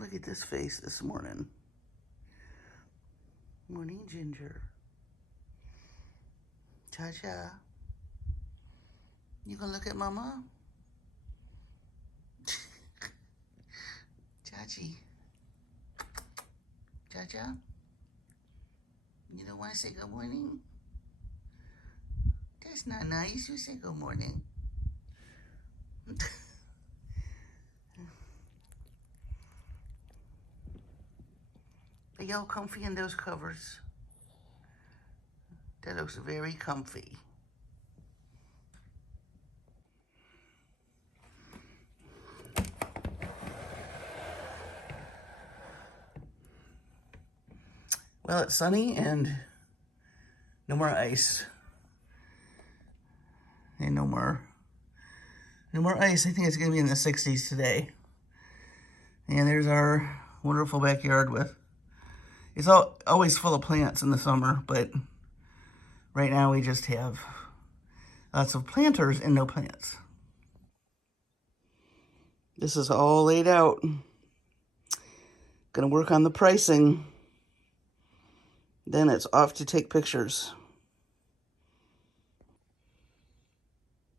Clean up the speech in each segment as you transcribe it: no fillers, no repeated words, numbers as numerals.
Look at this face this morning. Morning, Ginger. Cha-cha. You gonna look at Mama? Chachi. Cha-cha. You don't want to say good morning? That's not nice. You say good morning. Are y'all comfy in those covers? That looks very comfy. Well, it's sunny and no more ice. And no more ice. I think it's gonna be in the 60s today. And there's our wonderful backyard with, it's always full of plants in the summer, but right now we just have lots of planters and no plants. This is all laid out. Gonna work on the pricing. Then it's off to take pictures.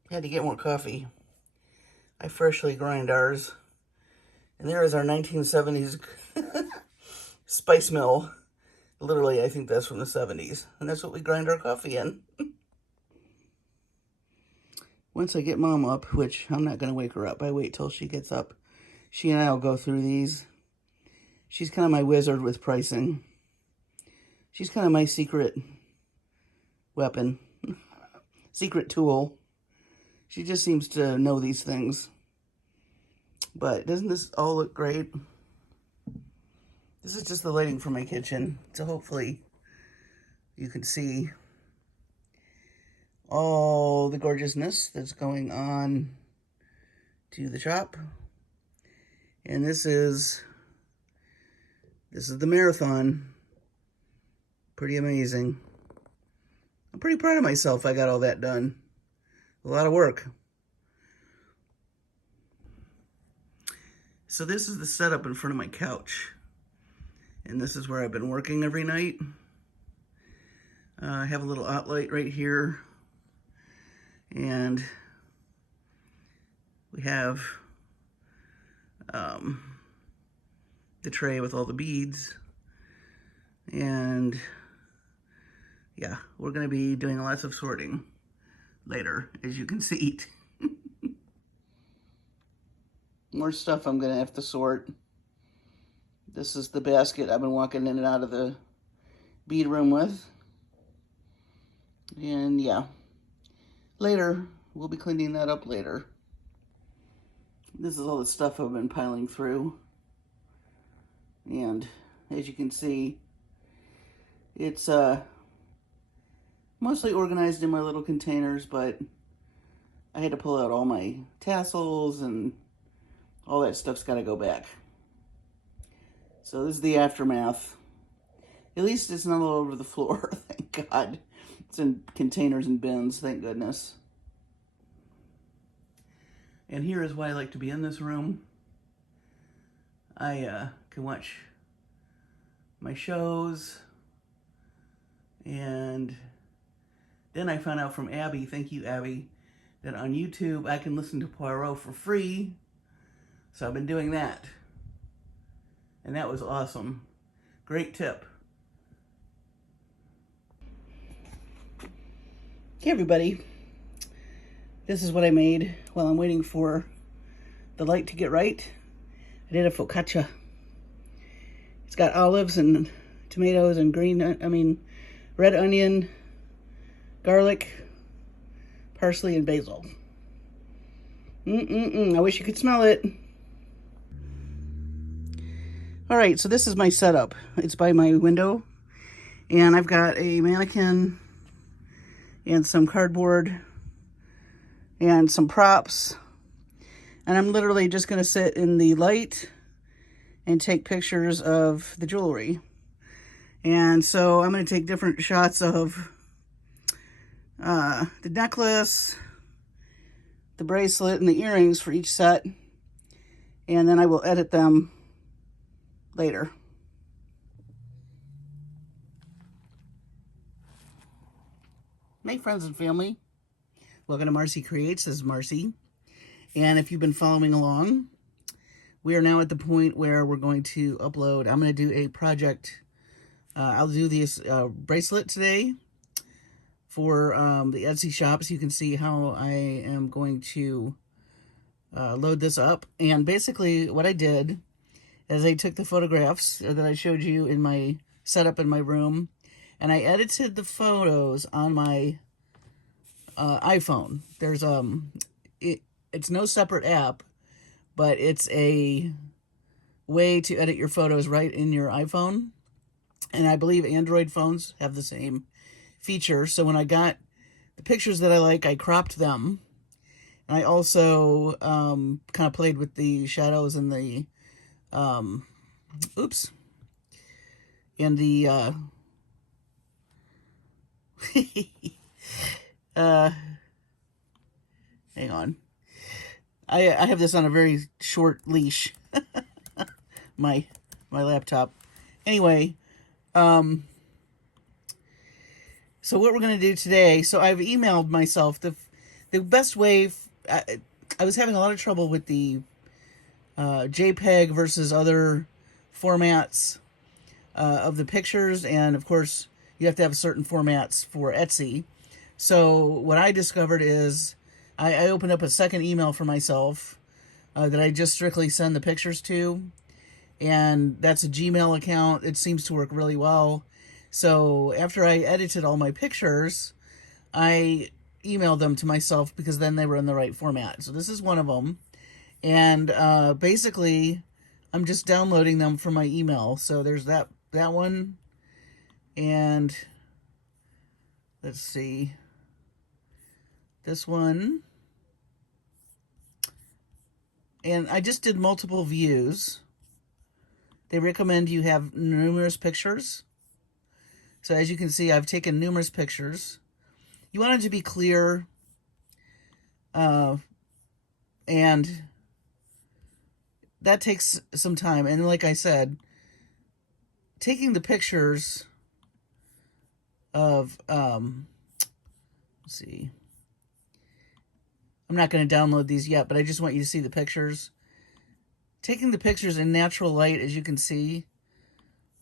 Had to get more coffee. I freshly grind ours. And there is our 1970s spice mill. Literally, I think that's from the 70s. And that's what we grind our coffee in. Once I get Mom up, which I'm not going to wake her up. I wait till she gets up. She and I will go through these. She's kind of my wizard with pricing. She's kind of my secret weapon. Secret tool. She just seems to know these things. But doesn't this all look great? This is just the lighting for my kitchen. So hopefully you can see all the gorgeousness that's going on to the shop. And this is the marathon. Pretty amazing. I'm pretty proud of myself. I got all that done. A lot of work. So this is the setup in front of my couch. And this is where I've been working every night. I have a little outlet right here. And we have the tray with all the beads. And yeah, we're going to be doing lots of sorting later, as you can see. More stuff I'm going to have to sort. This is the basket I've been walking in and out of the bead room with. And yeah, later, we'll be cleaning that up later. This is all the stuff I've been piling through. And as you can see, it's mostly organized in my little containers, but I had to pull out all my tassels and all that stuff's got to go back. So this is the aftermath. At least it's not all over the floor, thank God. It's in containers and bins, thank goodness. And here is why I like to be in this room. I can watch my shows. And then I found out from Abby, thank you Abby, that on YouTube I can listen to Poirot for free. So I've been doing that. And that was awesome. Great tip. Hey everybody. This is what I made while I'm waiting for the light to get right. I did a focaccia. It's got olives and tomatoes and red onion, garlic, parsley, and basil. I wish you could smell it. All right, so this is my setup. It's by my window, and I've got a mannequin and some cardboard and some props, and I'm literally just going to sit in the light and take pictures of the jewelry. And so I'm going to take different shots of the necklace, the bracelet, and the earrings for each set, and then I will edit them later. Hey, friends and family. Welcome to Marcie Creates. This is Marcie. And if you've been following along, we are now at the point where we're going to upload. I'm going to do a project. I'll do this bracelet today for the Etsy shop, so you can see how I am going to load this up. And basically what I did is I took the photographs that I showed you in my setup in my room, and I edited the photos on my iPhone. There's it's no separate app, but it's a way to edit your photos right in your iPhone. And I believe Android phones have the same feature. So when I got the pictures that I like, I cropped them. And I also kind of played with the shadows and the oops, and the hang on, I have this on a very short leash. my laptop. Anyway, so what we're going to do today, so I've emailed myself the best way. I was having a lot of trouble with the JPEG versus other formats of the pictures, and of course you have to have certain formats for Etsy. So what I discovered is I opened up a second email for myself that I just strictly send the pictures to, and that's a Gmail account. It seems to work really well. So after I edited all my pictures, I emailed them to myself because then they were in the right format. So this is one of them. And basically, I'm just downloading them from my email. So there's that one. And let's see. This one. And I just did multiple views. They recommend you have numerous pictures. So as you can see, I've taken numerous pictures. You want it to be clear. And that takes some time. And like I said, taking the pictures of, let's see. I'm not going to download these yet, but I just want you to see the pictures. Taking the pictures in natural light, as you can see.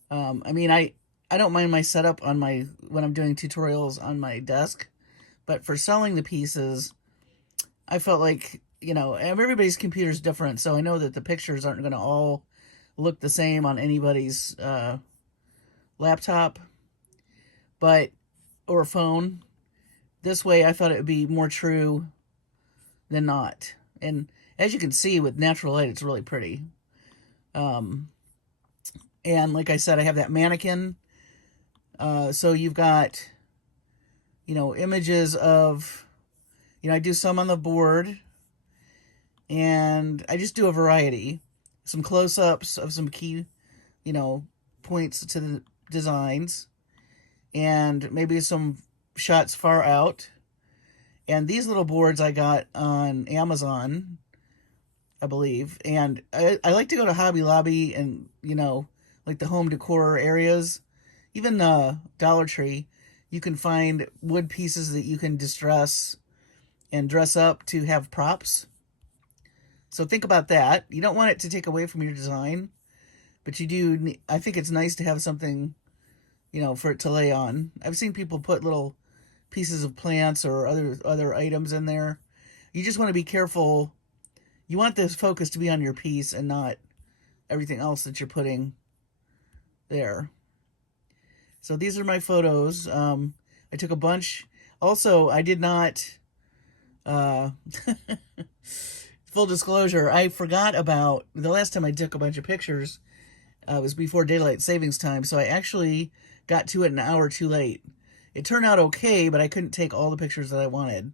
I mean, I don't mind my setup on when I'm doing tutorials on my desk, but for selling the pieces, I felt like, you know, everybody's computer is different, so I know that the pictures aren't going to all look the same on anybody's laptop, or phone. This way, I thought it would be more true than not. And as you can see, with natural light, it's really pretty. And like I said, I have that mannequin. So you've got, you know, images of, you know, I do some on the board, and I just do a variety. Some close-ups of some key, you know, points to the designs, and maybe some shots far out. And these little boards I got on Amazon, I believe. And I like to go to Hobby Lobby and, you know, like the home decor areas. Even Dollar Tree, you can find wood pieces that you can distress and dress up to have props. So think about that. You don't want it to take away from your design, but you do. I think it's nice to have something, you know, for it to lay on. I've seen people put little pieces of plants or other items in there. You just want to be careful. You want this focus to be on your piece and not everything else that you're putting there. So these are my photos. I took a bunch. Also, I did not, full disclosure, I forgot about, the last time I took a bunch of pictures was before daylight savings time, so I actually got to it an hour too late. It turned out okay, but I couldn't take all the pictures that I wanted.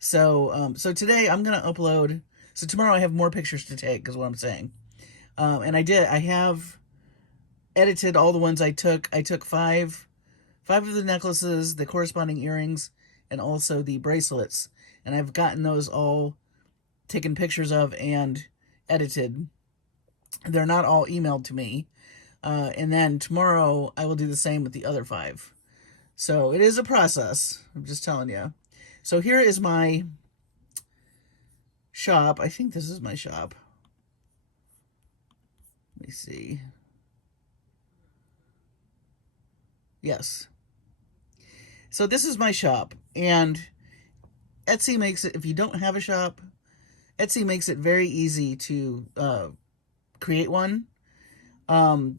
So today I'm going to upload, so tomorrow I have more pictures to take, is what I'm saying. And I have edited all the ones I took. I took five of the necklaces, the corresponding earrings, and also the bracelets. And I've gotten those all taken pictures of and edited. They're not all emailed to me. And then tomorrow I will do the same with the other 5. So it is a process. I'm just telling you. So here is my shop. I think this is my shop. Let me see. Yes. So this is my shop. And Etsy makes it, if you don't have a shop, Etsy makes it very easy to create one.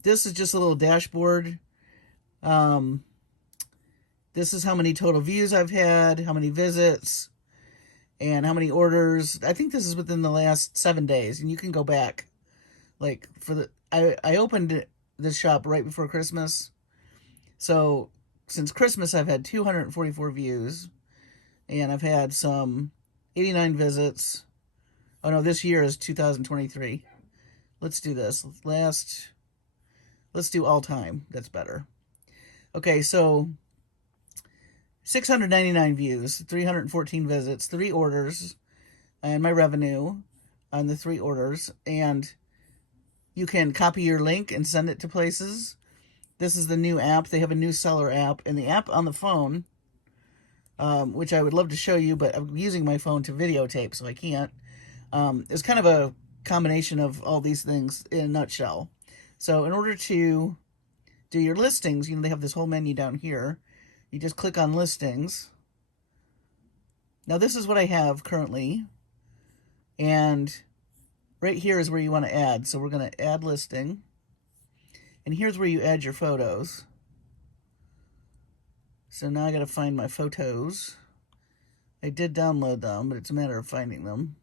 This is just a little dashboard. This is how many total views I've had, how many visits, and how many orders. I think this is within the last 7 days, and you can go back. Like for the, I opened this shop right before Christmas, so since Christmas I've had 244 views, and I've had some 89 visits. Oh no, this year is 2023. Let's do this. Let's do all time. That's better. Okay, so 699 views, 314 visits, 3 orders, and my revenue on the 3 orders. And you can copy your link and send it to places. This is the new app. They have a new seller app, and the app on the phone, which I would love to show you, but I'm using my phone to videotape, so I can't. It's kind of a combination of all these things in a nutshell. So in order to do your listings, they have this whole menu down here. You just click on listings. Now this is what I have currently. And right here is where you want to add. So we're going to add listing. And here's where you add your photos. So now I got to find my photos. I did download them, but it's a matter of finding them.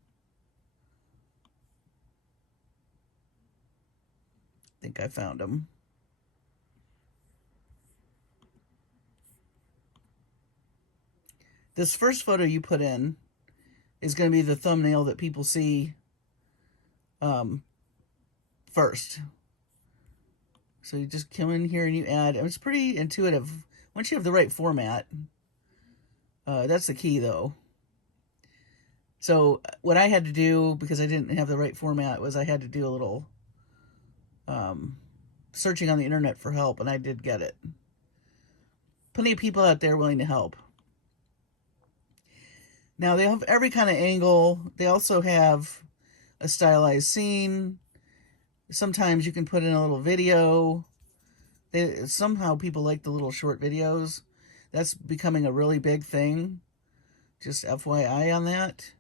I think I found them. This first photo you put in is going to be the thumbnail that people see first. So you just come in here and you add. It's pretty intuitive. Once you have the right format, that's the key though. So what I had to do, because I didn't have the right format, was I had to do a little searching on the internet for help, and I did get it. Plenty of people out there willing to help. Now, they have every kind of angle. They also have a stylized scene. Sometimes you can put in a little video. Somehow people like the little short videos. That's becoming a really big thing. Just FYI on that.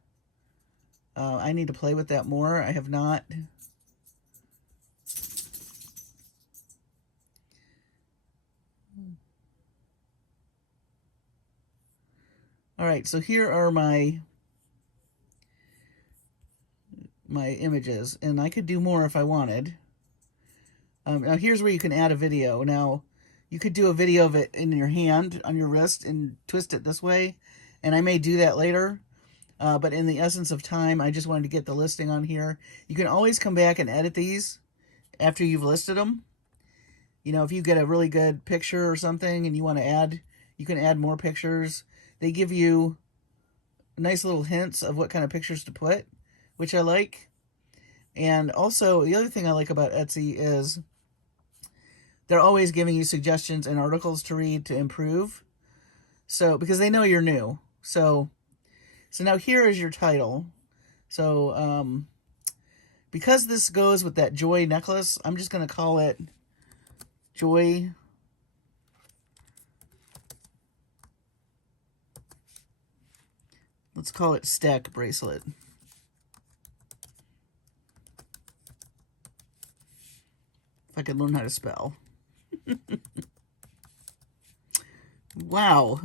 I need to play with that more. I have not. All right, so here are my images, and I could do more if I wanted. Now here's where you can add a video. Now you could do a video of it in your hand on your wrist and twist it this way, and I may do that later. But in the essence of time, I just wanted to get the listing on here. You can always come back and edit these after you've listed them. If you get a really good picture or something and you want to add, you can add more pictures. They give you nice little hints of what kind of pictures to put, which I like. And also, the other thing I like about Etsy is they're always giving you suggestions and articles to read to improve. So, because they know you're new. So now here is your title. So, because this goes with that Joy necklace, I'm just going to call it Joy. Let's call it Stack Bracelet. If I could learn how to spell. Wow.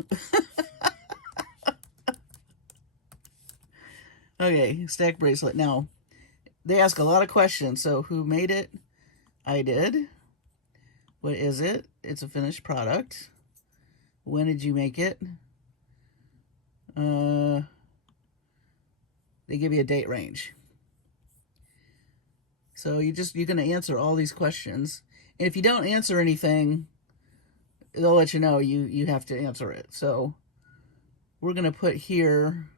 Okay, Stack Bracelet. Now, they ask a lot of questions. So, who made it? I did. What is it? It's a finished product. When did you make it? They give you a date range. So you're going to answer all these questions. And if you don't answer anything, they'll let you know you have to answer it. So we're going to put here,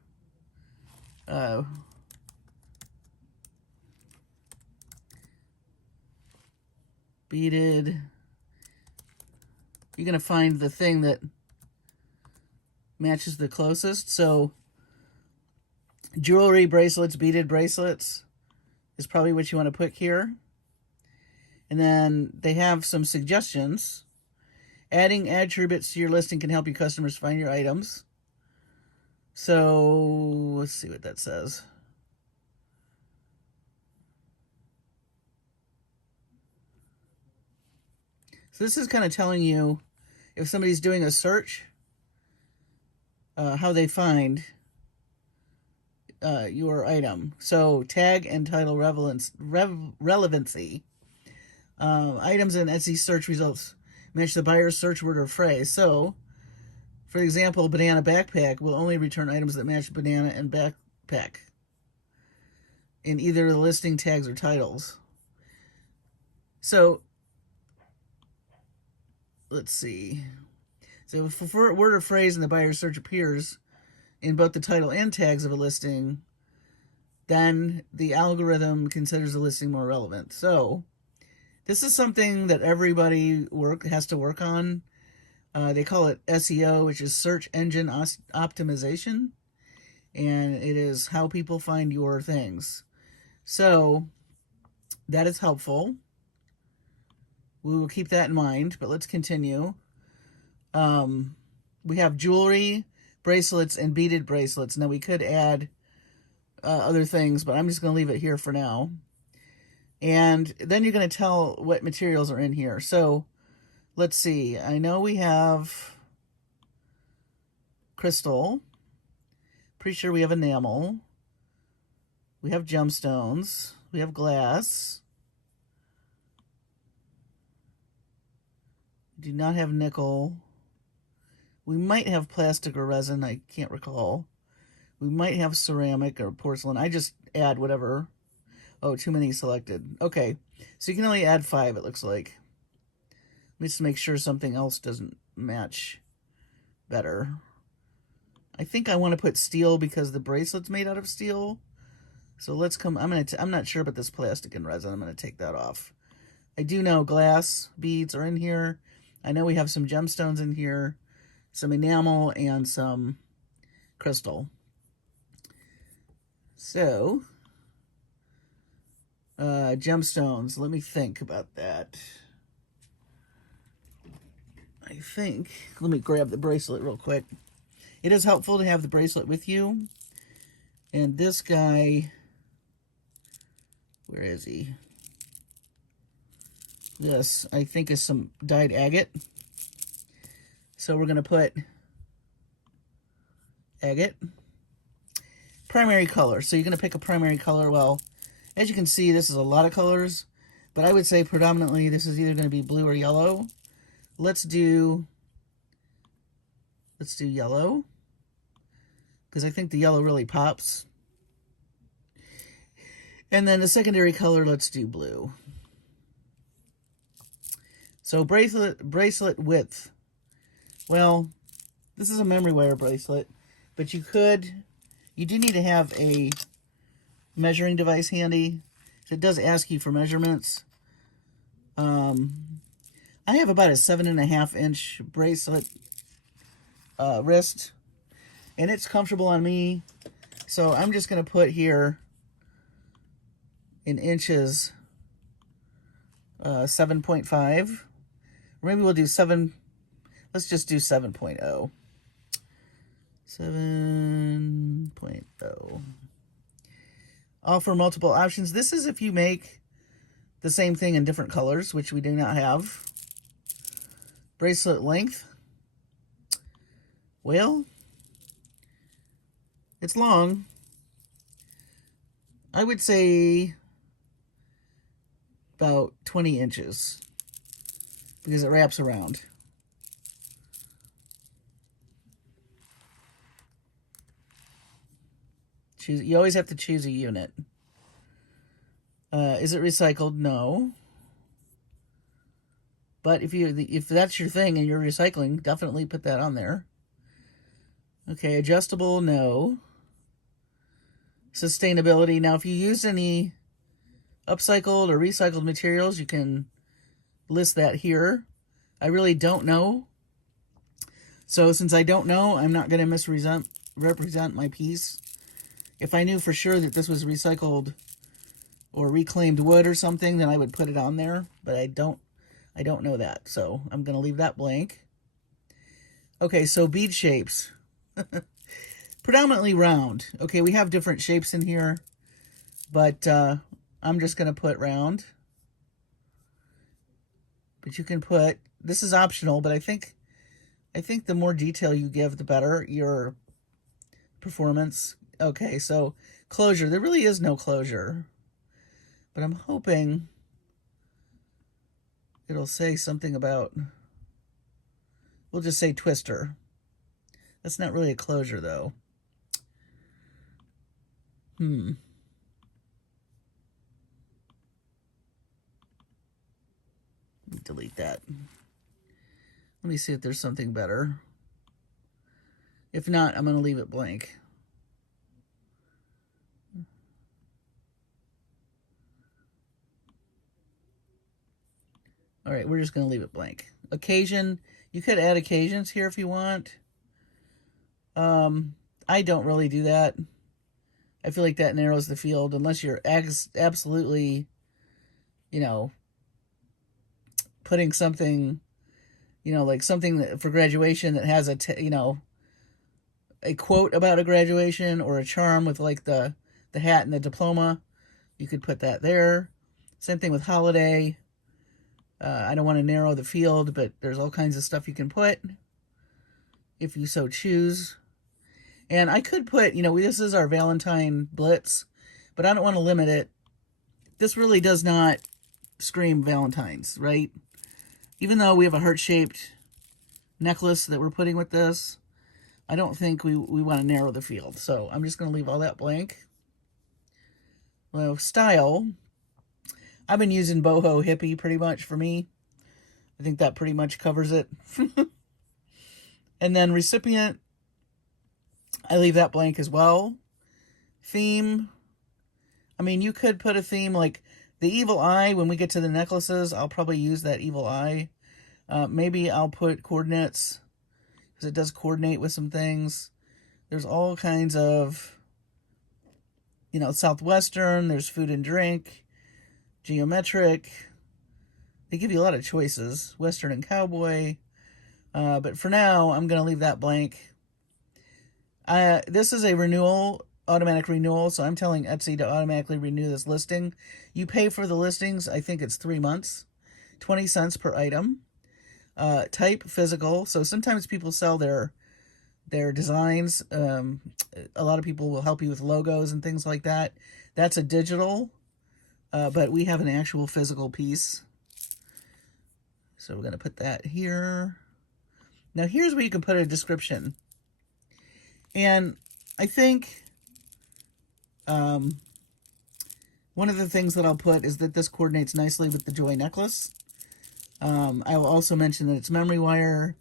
beaded. You're going to find the thing that matches the closest. So jewelry, bracelets, beaded bracelets is probably what you want to put here. And then they have some suggestions. Adding attributes to your listing can help your customers find your items. So let's see what that says. So this is kind of telling you if somebody's doing a search, how they find your item. So tag and title relevancy. Items in Etsy search results match the buyer's search word or phrase. So, for example, banana backpack will only return items that match banana and backpack in either the listing tags or titles. So, let's see. So if a word or phrase in the buyer's search appears in both the title and tags of a listing, then the algorithm considers the listing more relevant. So this is something that everybody has to work on. They call it SEO, which is search engine optimization, and it is how people find your things. So that is helpful. We will keep that in mind, but let's continue. We have jewelry, bracelets, and beaded bracelets. Now we could add other things, but I'm just going to leave it here for now. And then you're going to tell what materials are in here. So let's see. I know we have crystal. Pretty sure we have enamel. We have gemstones. We have glass. We do not have nickel. We might have plastic or resin. I can't recall. We might have ceramic or porcelain. I just add whatever. Oh, too many selected. Okay, so you can only add 5, it looks like. Let me just make sure something else doesn't match better. I think I want to put steel because the bracelet's made out of steel. So let's come. I'm not sure about this plastic and resin. I'm gonna take that off. I do know glass beads are in here. I know we have some gemstones in here, some enamel, and some crystal. So gemstones, let me think about that. I think, let me grab the bracelet real quick. It is helpful to have the bracelet with you. And this guy, where is he? This, I think, is some dyed agate. So we're going to put agate. Primary color. So you're going to pick a primary color. Well, as you can see, this is a lot of colors, but I would say predominantly this is either going to be blue or yellow. Let's do yellow, because I think the yellow really pops. And then the secondary color, let's do blue. So bracelet width. Well, this is a memory wire bracelet, but you do need to have a measuring device handy. So it does ask you for measurements. I have about a 7.5-inch bracelet wrist, and it's comfortable on me. So I'm just going to put here in inches 7.5. Maybe we'll do 7. Let's just do 7.0. 7.0. Offer multiple options. This is if you make the same thing in different colors, which we do not have. Bracelet length. Well, it's long. I would say about 20 inches because it wraps around. You always have to choose a unit. Is it recycled? No. But if that's your thing and you're recycling, definitely put that on there. Okay, adjustable? No. Sustainability. Now, if you use any upcycled or recycled materials, you can list that here. I really don't know. So since I don't know, I'm not going to misrepresent my piece. If I knew for sure that this was recycled or reclaimed wood or something, then I would put it on there. But I don't know that. So I'm going to leave that blank. Okay, so bead shapes. Predominantly round. Okay, we have different shapes in here, but I'm just going to put round. But you can put, this is optional, but I think the more detail you give, the better your performance. Okay, so closure. There really is no closure, but I'm hoping it'll say something about, we'll just say twister. That's not really a closure, though. Delete that. Let me see if there's something better. If not, I'm going to leave it blank. All right, we're just going to leave it blank. Occasion, you could add occasions here if you want. I don't really do that. I feel like that narrows the field unless you're absolutely, putting something, like something that, for graduation that has a quote about a graduation or a charm with like the hat and the diploma. You could put that there. Same thing with holiday. I don't want to narrow the field, but there's all kinds of stuff you can put if you so choose. And I could put, this is our Valentine Blitz, but I don't want to limit it. This really does not scream Valentine's, right? Even though we have a heart-shaped necklace that we're putting with this, I don't think we want to narrow the field. So I'm just going to leave all that blank. Well, style, I've been using boho hippie pretty much for me. I think that pretty much covers it. And then recipient, I leave that blank as well. Theme, I mean, you could put a theme like the evil eye. When we get to the necklaces, I'll probably use that evil eye. Maybe I'll put coordinates because it does coordinate with some things. There's all kinds of, Southwestern, there's food and drink, geometric. They give you a lot of choices, Western and cowboy. But for now, I'm going to leave that blank. This is a renewal, automatic renewal, so I'm telling Etsy to automatically renew this listing. You pay for the listings, I think it's 3 months, 20 cents per item. Type physical, so sometimes people sell their designs. A lot of people will help you with logos and things like that. That's a digital, but we have an actual physical piece. So we're going to put that here. Now here's where you can put a description. And I think one of the things that I'll put is that this coordinates nicely with the Joy necklace. I will also mention that it's memory wire,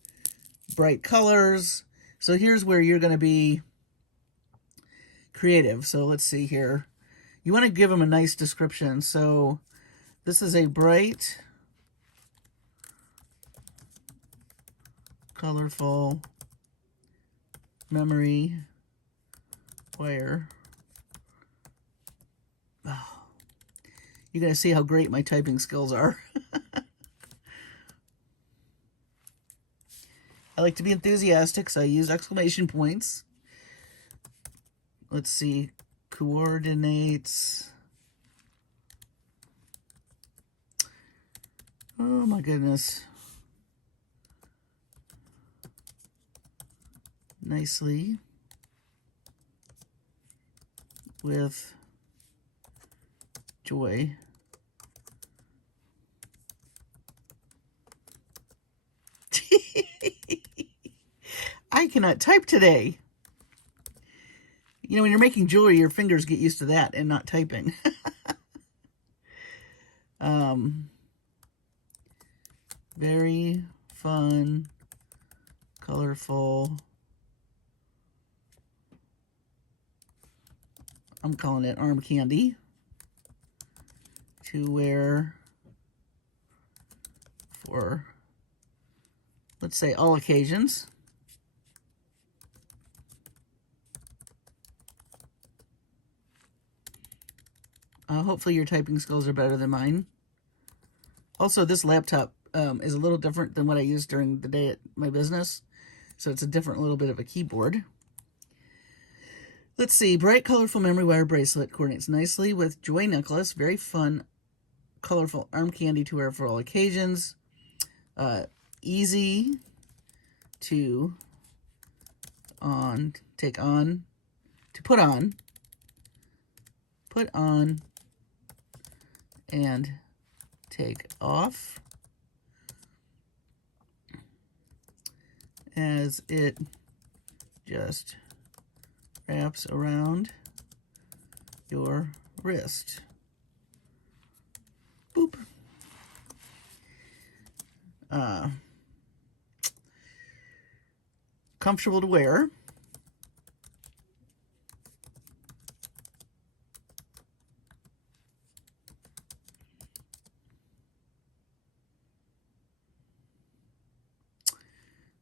bright colors. So here's where you're going to be creative. So let's see here. You want to give them a nice description. So this is a bright, colorful memory wire. Oh, you're going to see how great my typing skills are. I like to be enthusiastic, so I use exclamation points. Let's see. Coordinates. Oh my goodness. Nicely with Joy. I cannot type today. When you're making jewelry, your fingers get used to that and not typing. Very fun, colorful. I'm calling it arm candy to wear for, let's say, all occasions. Hopefully your typing skills are better than mine. Also, this laptop is a little different than what I use during the day at my business. So it's a different little bit of a keyboard. Let's see. Bright, colorful memory wire bracelet coordinates nicely with Joy necklace. Very fun, colorful arm candy to wear for all occasions. Easy to put on, and take off, as it just wraps around your wrist. Boop. Comfortable to wear.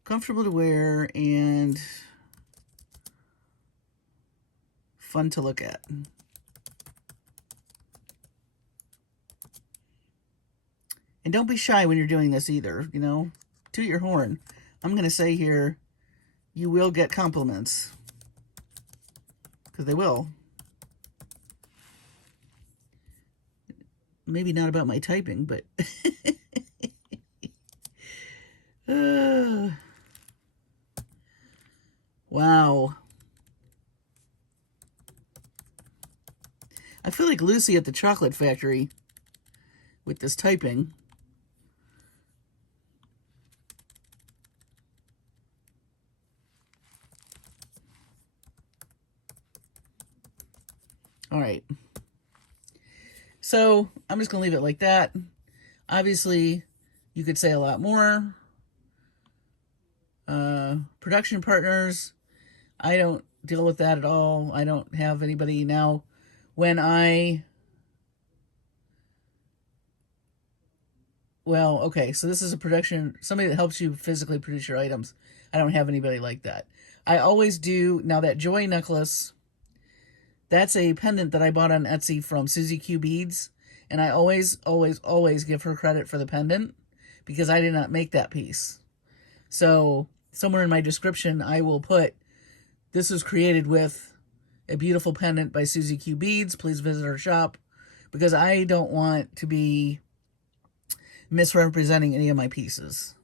Comfortable to wear and fun to look at. And don't be shy when you're doing this either, you know. Toot your horn. I'm going to say here, you will get compliments. Because they will. Maybe not about my typing, but... Wow. I feel like Lucy at the chocolate factory with this typing. All right. So I'm just going to leave it like that. Obviously, you could say a lot more. Production partners, I don't deal with that at all. I don't have anybody now. When well, okay, so this is a production, somebody that helps you physically produce your items. I don't have anybody like that. I always do, now that Joy necklace, that's a pendant that I bought on Etsy from Susie Q Beads. And I always, always, always give her credit for the pendant because I did not make that piece. So somewhere in my description, I will put, this was created with a beautiful pendant by Susie Q Beads. Please visit her shop because I don't want to be misrepresenting any of my pieces.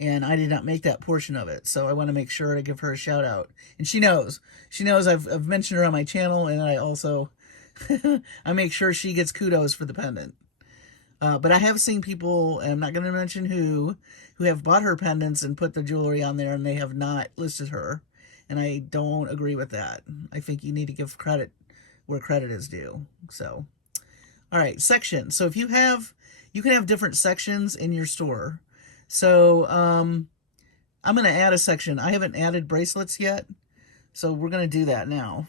And I did not make that portion of it. So I want to make sure to give her a shout out. And she knows. She knows I've mentioned her on my channel. And I also, I make sure she gets kudos for the pendant. But I have seen people, and I'm not going to mention who have bought her pendants and put the jewelry on there and they have not listed her. And I don't agree with that. I think you need to give credit where credit is due. So, all right, section. So if you can have different sections in your store. So I'm going to add a section. I haven't added bracelets yet. So we're going to do that now.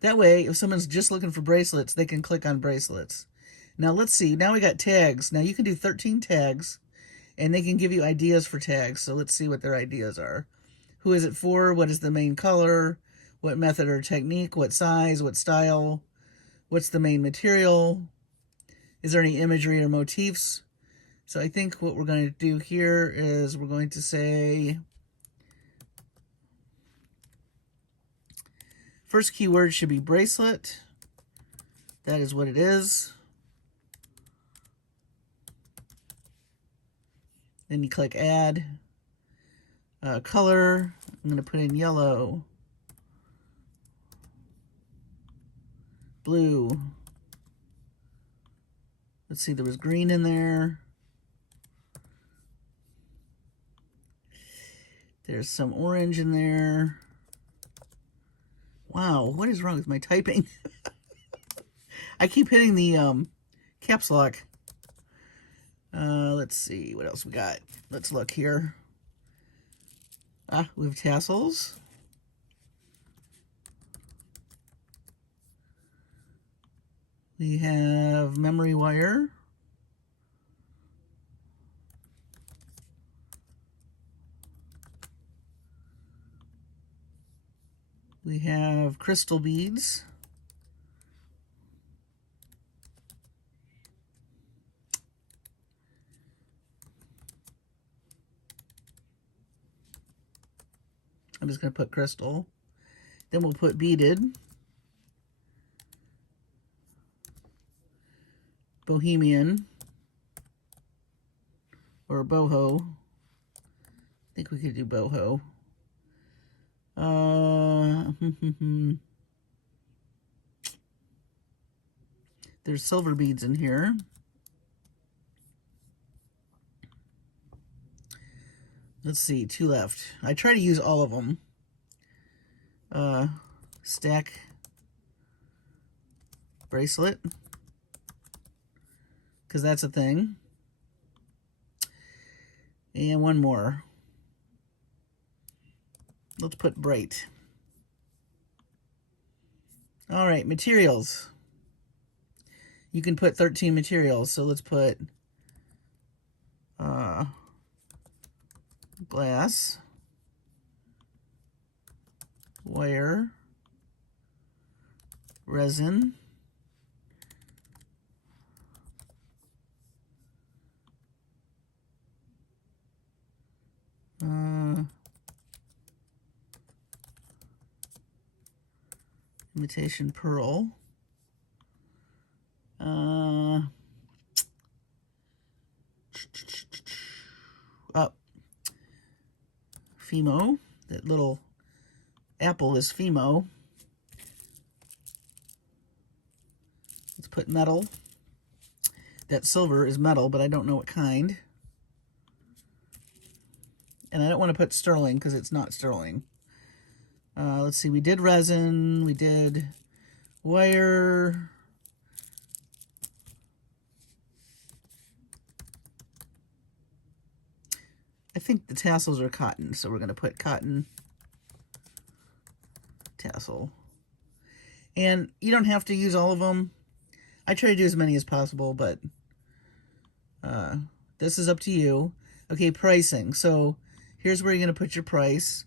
That way, if someone's just looking for bracelets, they can click on bracelets. Now, let's see. Now we got tags. Now, you can do 13 tags, and they can give you ideas for tags. So let's see what their ideas are. Who is it for? What is the main color? What method or technique? What size? What style? What's the main material? Is there any imagery or motifs? So I think what we're going to do here is we're going to say... First keyword should be bracelet. That is what it is. Then you click add. Color, I'm going to put in yellow. Blue. Let's see, there was green in there. There's some orange in there. Wow, what is wrong with my typing? I keep hitting the caps lock. Let's see what else we got. Let's look here. We have tassels. We have memory wire. We have crystal beads. I'm just going to put crystal. Then we'll put beaded. Bohemian. Or boho. I think we could do boho. There's silver beads in here. Let's see, 2 left. I try to use all of them. Stack bracelet, because that's a thing. And one more. Let's put bright. All right, materials. You can put 13 materials, so let's put glass, wire, resin, imitation pearl, Fimo. That little apple is Fimo. Let's put metal. That silver is metal, but I don't know what kind. And I don't want to put sterling because it's not sterling. Let's see, we did resin, we did wire. I think the tassels are cotton, so we're going to put cotton tassel. And you don't have to use all of them. I try to do as many as possible, but this is up to you. Okay, pricing. So here's where you're going to put your price.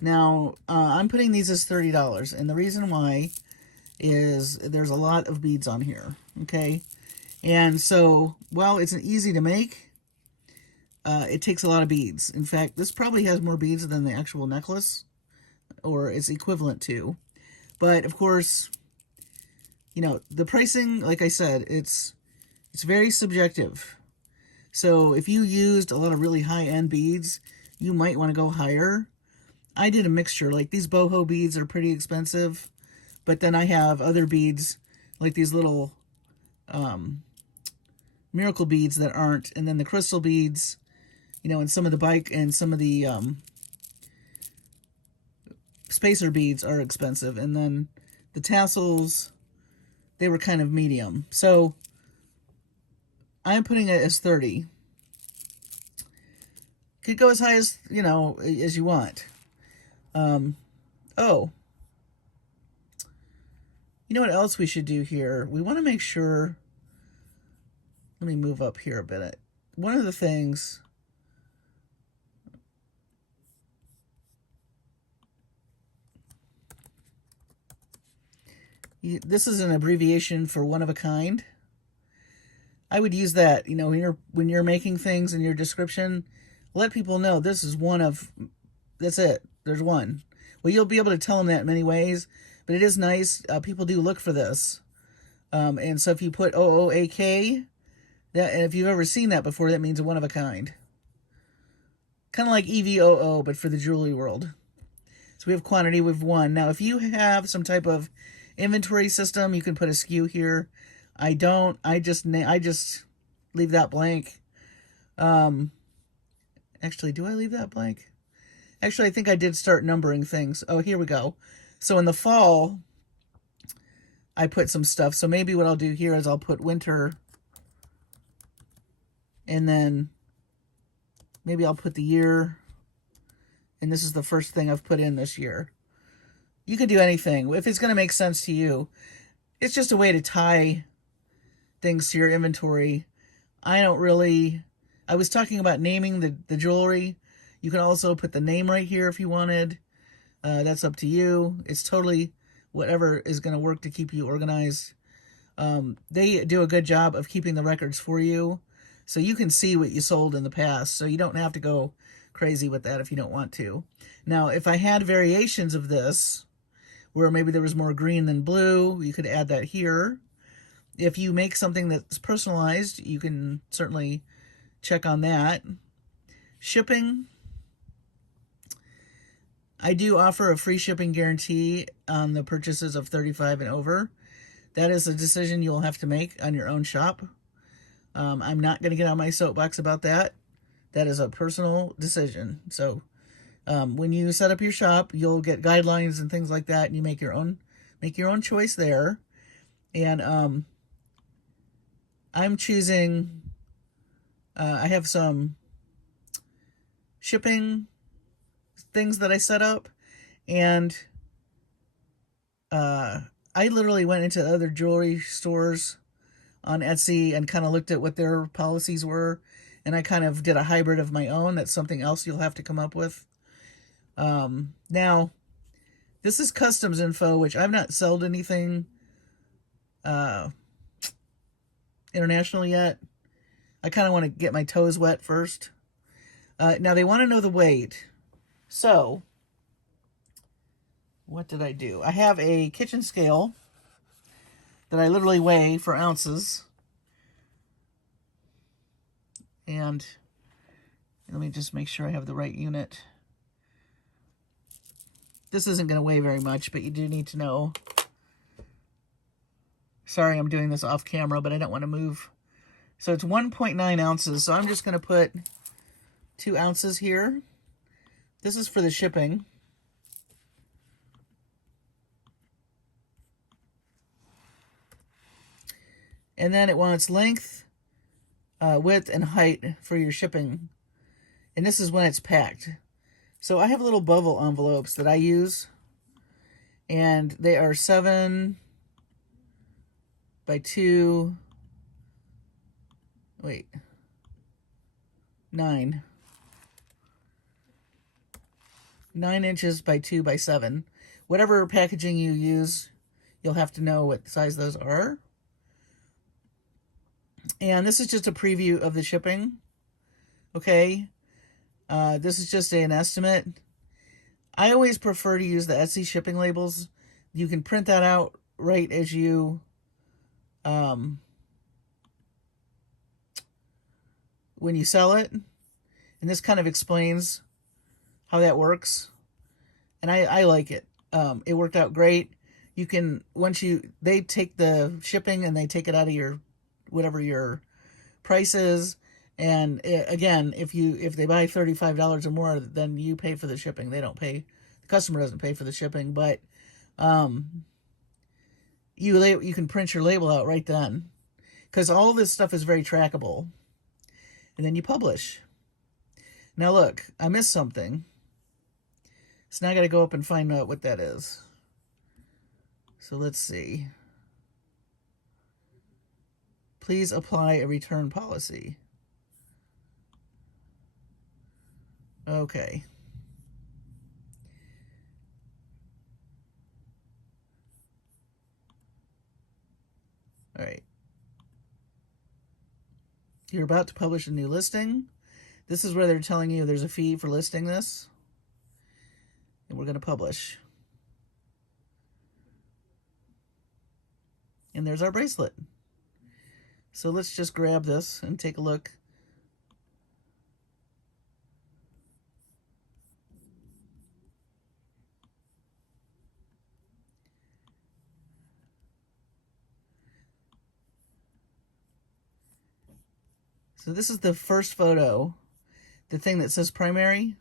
Now, I'm putting these as $30, and the reason why is there's a lot of beads on here, okay? And so, while it's easy to make, it takes a lot of beads. In fact, this probably has more beads than the actual necklace, or it's equivalent to. But, of course, you know, the pricing, like I said, it's very subjective. So, if you used a lot of really high-end beads, you might want to go higher. I did a mixture. Like, these boho beads are pretty expensive, but then I have other beads, like these little miracle beads that aren't, and then the crystal beads, you know, and some of the bike and some of the spacer beads are expensive, and then the tassels, they were kind of medium. So I'm putting it as 30. Could go as high as, you know, as you want. Oh, you know what else we should do here? We want to make sure, let me move up here a bit. One of the things, this is an abbreviation for one of a kind. I would use that, you know, when you're making things in your description, let people know this is one of, that's it. There's one. Well, you'll be able to tell them that in many ways, but it is nice. People do look for this. And so if you put OOAK, that, and if you've ever seen that before, that means one of a kind. Kind of like EVOO, but for the jewelry world. So we have quantity, we have one. Now, if you have some type of inventory system, you can put a SKU here. I don't. I just leave that blank. Actually, do I leave that blank? Actually, I think I did start numbering things. Oh, here we go. So in the fall, I put some stuff. So maybe what I'll do here is I'll put winter, and then maybe I'll put the year, and this is the first thing I've put in this year. You could do anything if it's going to make sense to you. It's just a way to tie things to your inventory. I was talking about naming the jewelry. You can also put the name right here if you wanted. That's up to you. It's totally whatever is going to work to keep you organized. They do a good job of keeping the records for you, so you can see what you sold in the past, so you don't have to go crazy with that if you don't want to. Now, if I had variations of this, where maybe there was more green than blue, you could add that here. If you make something that's personalized, you can certainly check on that. Shipping. I do offer a free shipping guarantee on the purchases of $35 and over. That is a decision you'll have to make on your own shop. I'm not going to get on my soapbox about that. That is a personal decision. So when you set up your shop, you'll get guidelines and things like that, and you make your own choice there. And I'm choosing. I have some shipping things that I set up, and I literally went into other jewelry stores on Etsy and kind of looked at what their policies were, and I kind of did a hybrid of my own. That's something else you'll have to come up with. Now, this is customs info, which I've not sold anything international yet. I kind of want to get my toes wet first. Now, they want to know the weight. So, what did I do? I have a kitchen scale that I literally weigh for ounces. And let me just make sure I have the right unit. This isn't going to weigh very much, but you do need to know. Sorry, I'm doing this off camera, but I don't want to move. So it's 1.9 ounces. So I'm just going to put 2 ounces here. This is for the shipping. And then it wants length, width, and height for your shipping. And this is when it's packed. So I have little bubble envelopes that I use. And they are 7 by 2. Wait. 9. 9 inches by 2 by 7. Whatever packaging you use, you'll have to know what size those are. And this is just a preview of the shipping. Okay. This is just an estimate. I always prefer to use the Etsy shipping labels. You can print that out right as you when you sell it. And this kind of explains how that works. And I like it. It worked out great. You can, they take the shipping and they take it out of your, whatever your price is. And again, if they buy $35 or more, then you pay for the shipping. They don't pay, the customer doesn't pay for the shipping, but you can print your label out right then, because all this stuff is very trackable. And then you publish. Now look, I missed something. So now I got to go up and find out what that is. So let's see. Please apply a return policy. Okay. All right. You're about to publish a new listing. This is where they're telling you there's a fee for listing this. And we're going to publish. And there's our bracelet. So let's just grab this and take a look. So this is the first photo, the thing that says primary.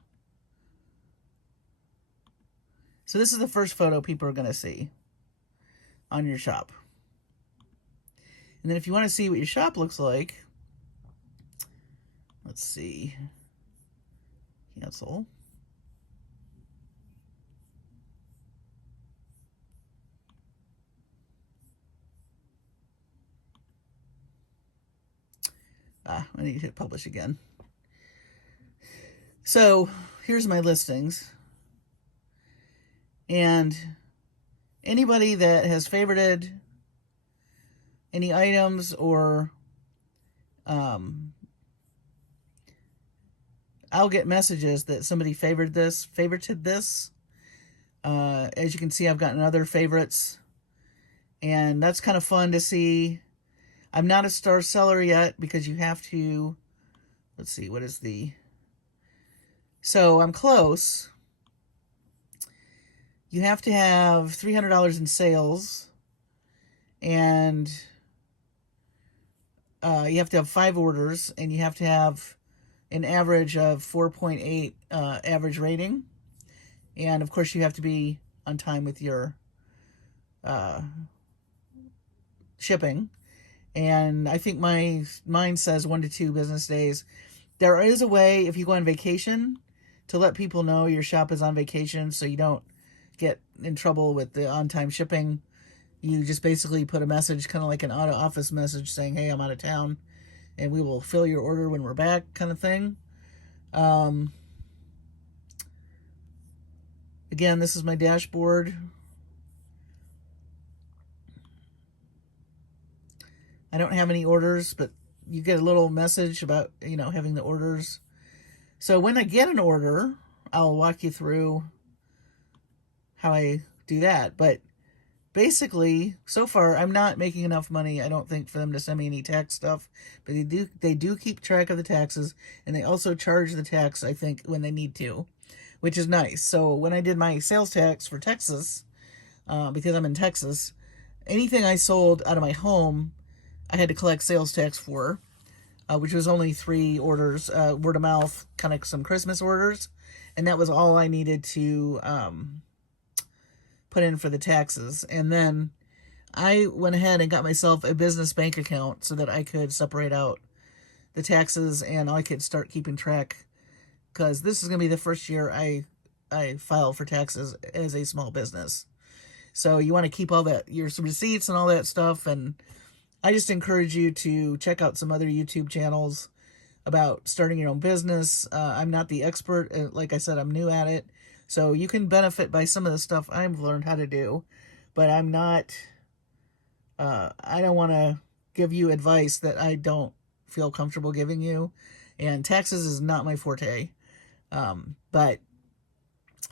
So this is the first photo people are going to see on your shop. And then if you want to see what your shop looks like, let's see, cancel. I need to hit publish again. So here's my listings. And anybody that has favorited any items or I'll get messages that somebody favorited this. As you can see, I've gotten other favorites, and that's kind of fun to see. I'm not a star seller yet because you have to, let's see, what is the, so I'm close. You have to have $300 in sales, and you have to have 5 orders, and you have to have an average of 4.8 average rating. And of course, you have to be on time with your shipping. And I think mine says 1 to 2 business days. There is a way, if you go on vacation, to let people know your shop is on vacation so you don't get in trouble with the on-time shipping. You just basically put a message, kind of like an out-of-office message saying, hey, I'm out of town, and we will fill your order when we're back, kind of thing. Again, this is my dashboard. I don't have any orders, but you get a little message about, having the orders. So when I get an order, I'll walk you through how I do that. But basically, so far, I'm not making enough money, I don't think, for them to send me any tax stuff. But they do keep track of the taxes, and they also charge the tax, I think, when they need to, which is nice. So when I did my sales tax for Texas, because I'm in Texas, anything I sold out of my home, I had to collect sales tax for, which was only 3 orders, word of mouth, kind of some Christmas orders. And that was all I needed to put in for the taxes. And then I went ahead and got myself a business bank account so that I could separate out the taxes and I could start keeping track, because this is going to be the first year I file for taxes as a small business. So you want to keep all that, your receipts and all that stuff. And I just encourage you to check out some other YouTube channels about starting your own business. I'm not the expert. Like I said, I'm new at it. So you can benefit by some of the stuff I've learned how to do. But I'm not, I don't want to give you advice that I don't feel comfortable giving you. And taxes is not my forte. But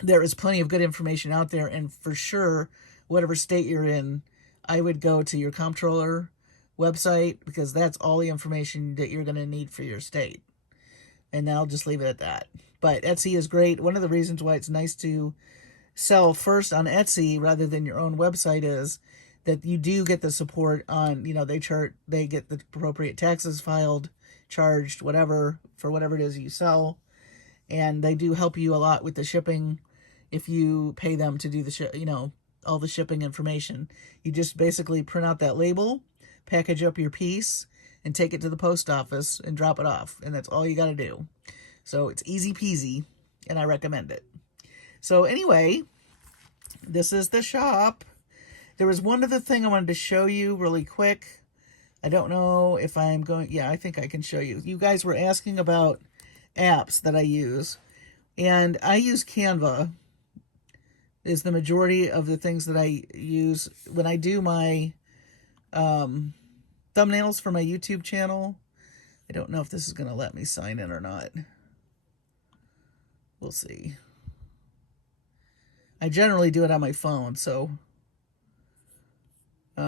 there is plenty of good information out there. And for sure, whatever state you're in, I would go to your comptroller website, because that's all the information that you're going to need for your state. And I'll just leave it at that. But Etsy is great. One of the reasons why it's nice to sell first on Etsy rather than your own website is that you do get the support on, they get the appropriate taxes filed, charged, whatever, for whatever it is you sell. And they do help you a lot with the shipping if you pay them to do the all the shipping information. You just basically print out that label, package up your piece, and take it to the post office and drop it off. And that's all you got to do. So it's easy peasy, and I recommend it. So anyway, this is the shop. There was one other thing I wanted to show you really quick. I don't know if I'm going, yeah, I think I can show you. You guys were asking about apps that I use. And I use Canva is the majority of the things that I use when I do my thumbnails for my YouTube channel. I don't know if this is going to let me sign in or not. We'll see. I generally do it on my phone, so they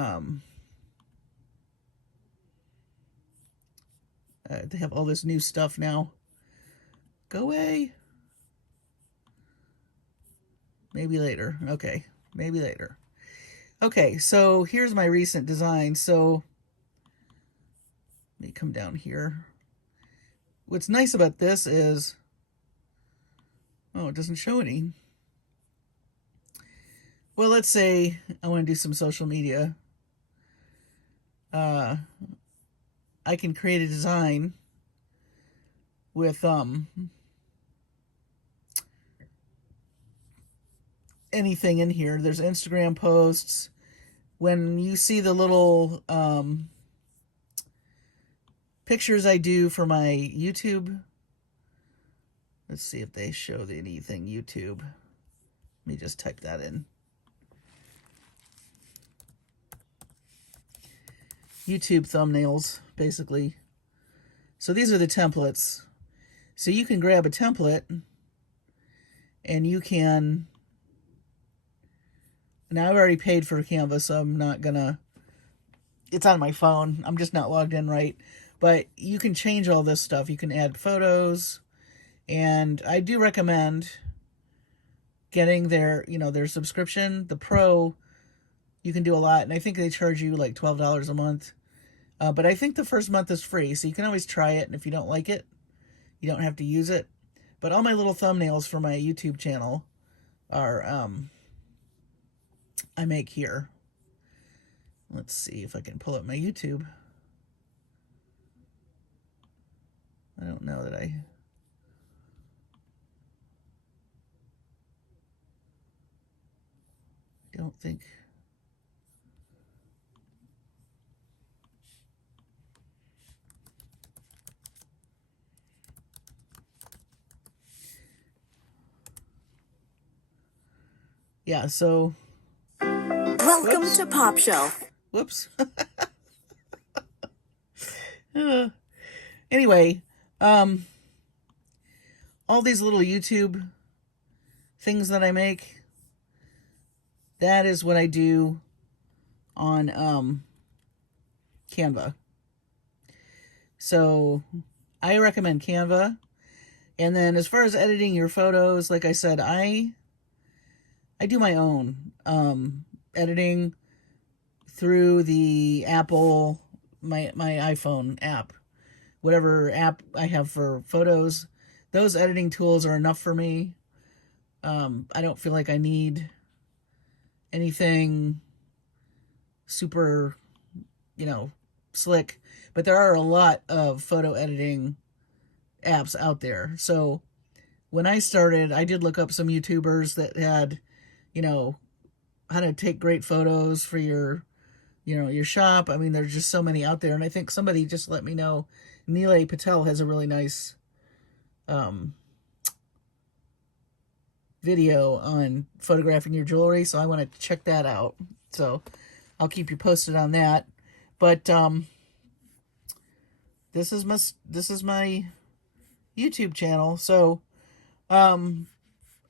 have all this new stuff now. Go away. Maybe later. Okay, maybe later. Okay, so here's my recent design. So let me come down here. What's nice about this is, oh, it doesn't show any. Well, let's say I want to do some social media. I can create a design with anything in here. There's Instagram posts. When you see the little pictures I do for my YouTube. Let's see if they show anything YouTube. Let me just type that in. YouTube thumbnails, basically. So these are the templates. So you can grab a template and you can... Now I've already paid for Canva, so I'm not gonna... It's on my phone. I'm just not logged in right. But you can change all this stuff. You can add photos. And I do recommend getting their, their subscription. The Pro, you can do a lot. And I think they charge you like $12 a month. But I think the first month is free. So you can always try it. And if you don't like it, you don't have to use it. But all my little thumbnails for my YouTube channel are, I make here. Let's see if I can pull up my YouTube. I don't know that I... don't think... Yeah, so... Welcome to Pop Shelf. Whoops. Anyway, all these little YouTube things that I make, that is what I do on Canva. So I recommend Canva. And then as far as editing your photos, like I said, I do my own editing through the Apple, my iPhone app. Whatever app I have for photos, those editing tools are enough for me. I don't feel like I need anything super, slick. But there are a lot of photo editing apps out there. So when I started, I did look up some YouTubers that had, how to take great photos for your shop. I mean, there's just so many out there. And I think somebody just let me know, Neelay Patel has a really nice video on photographing your jewelry. So I want to check that out. So I'll keep you posted on that. But this is my YouTube channel. So I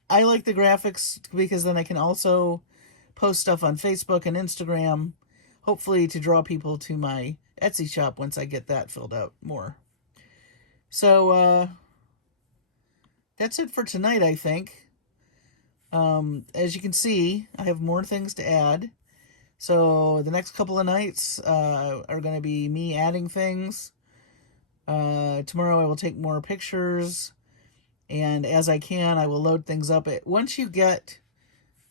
like the graphics because then I can also post stuff on Facebook and Instagram, hopefully to draw people to my Etsy shop once I get that filled out more. So that's it for tonight, I think. As you can see, I have more things to add. So the next couple of nights are going to be me adding things. Tomorrow I will take more pictures. And as I can, I will load things up. Once you get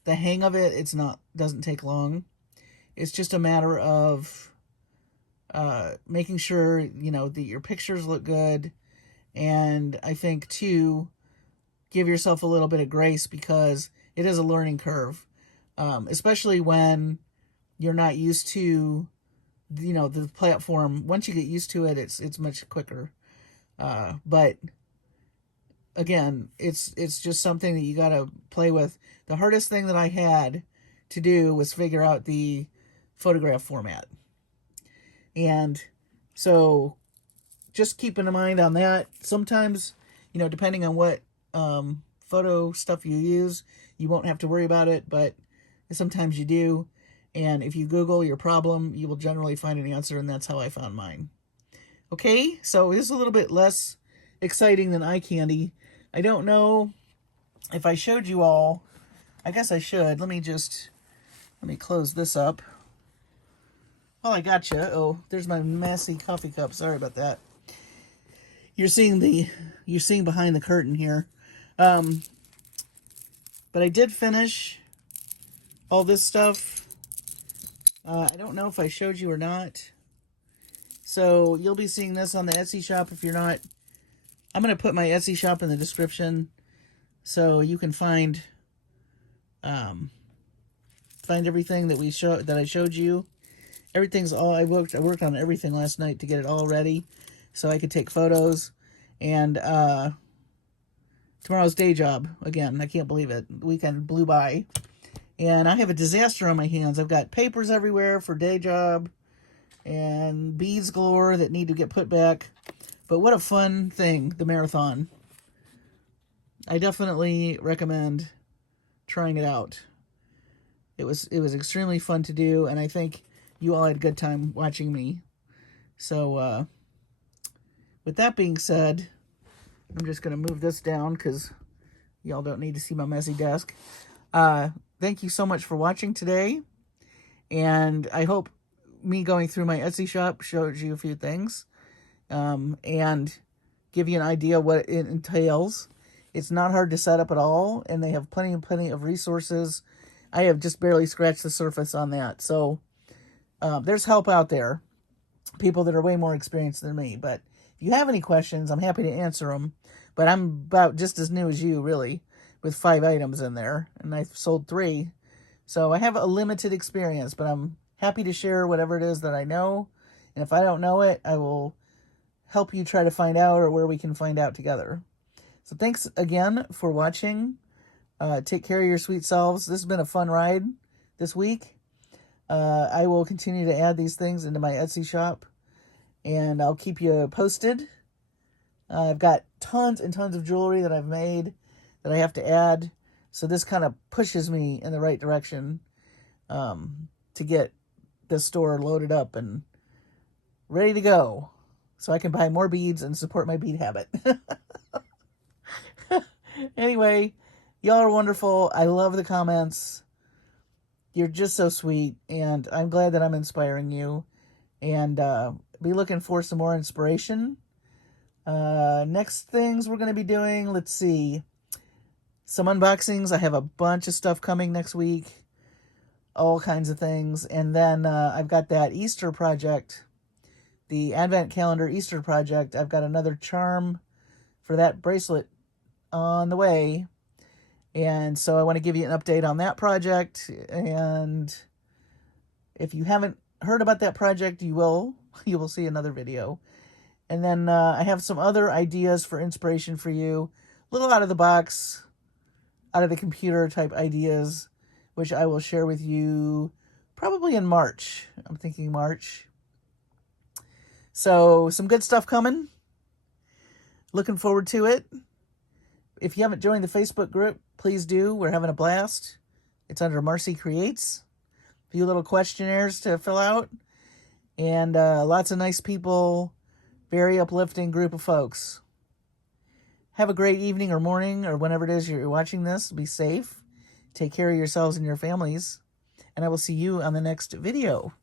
the hang of it, doesn't take long. It's just a matter of making sure, that your pictures look good. And I think, too, give yourself a little bit of grace because it is a learning curve. Especially when you're not used to, the platform. Once you get used to it, it's much quicker. But again, it's just something that you got to play with. The hardest thing that I had to do was figure out the photograph format. And so just keep in mind on that. Sometimes, depending on what photo stuff you use, you won't have to worry about it, but sometimes you do. And if you Google your problem, you will generally find an answer, and that's how I found mine. Okay, so this is a little bit less exciting than eye candy. I don't know if I showed you all. I guess I should. Let me close this up. Oh, I gotcha. Oh, there's my messy coffee cup. Sorry about that. You're seeing behind the curtain here. But I did finish all this stuff. I don't know if I showed you or not. So you'll be seeing this on the Etsy shop if you're not. I'm going to put my Etsy shop in the description so you can find everything that I showed you. Everything's all I worked on everything last night to get it all ready. so I could take photos. And tomorrow's day job. Again, I can't believe it. The weekend blew by. And I have a disaster on my hands. I've got papers everywhere for day job and beads galore that need to get put back. But what a fun thing, the marathon. I definitely recommend trying it out. It was extremely fun to do, and I think you all had a good time watching me. So with that being said, I'm just going to move this down because y'all don't need to see my messy desk. Thank you so much for watching today. And I hope me going through my Etsy shop showed you a few things. And give you an idea what it entails. It's not hard to set up at all. And they have plenty of resources. I have just barely scratched the surface on that. So there's help out there. People that are way more experienced than me. But if you have any questions, I'm happy to answer them. But I'm about just as new as you, really, with 5 items in there. And I've sold 3. So I have a limited experience, but I'm happy to share whatever it is that I know. And if I don't know it, I will help you try to find out, or where we can find out together. So thanks again for watching. Take care of your sweet selves. This has been a fun ride this week. I will continue to add these things into my Etsy shop, and I'll keep you posted. I've got tons and tons of jewelry that I've made that I have to add. So this kind of pushes me in the right direction to get this store loaded up and ready to go, so I can buy more beads and support my bead habit. Anyway, y'all are wonderful. I love the comments. You're just so sweet, and I'm glad that I'm inspiring you. And be looking for some more inspiration. Next things we're going to be doing, let's see. Some unboxings. I have a bunch of stuff coming next week. All kinds of things. And then I've got that Easter project. The Advent Calendar Easter project. I've got another charm for that bracelet on the way. And so I want to give you an update on that project. And if you haven't heard about that project, you will see another video. And then I have some other ideas for inspiration for you. A little out of the box, out of the computer type ideas, which I will share with you probably in March. I'm thinking March. So some good stuff coming. Looking forward to it. If you haven't joined the Facebook group, please do. We're having a blast. It's under Marcie Creates. A few little questionnaires to fill out. And lots of nice people. Very uplifting group of folks. Have a great evening or morning or whenever it is you're watching this. Be safe. Take care of yourselves and your families. And I will see you on the next video.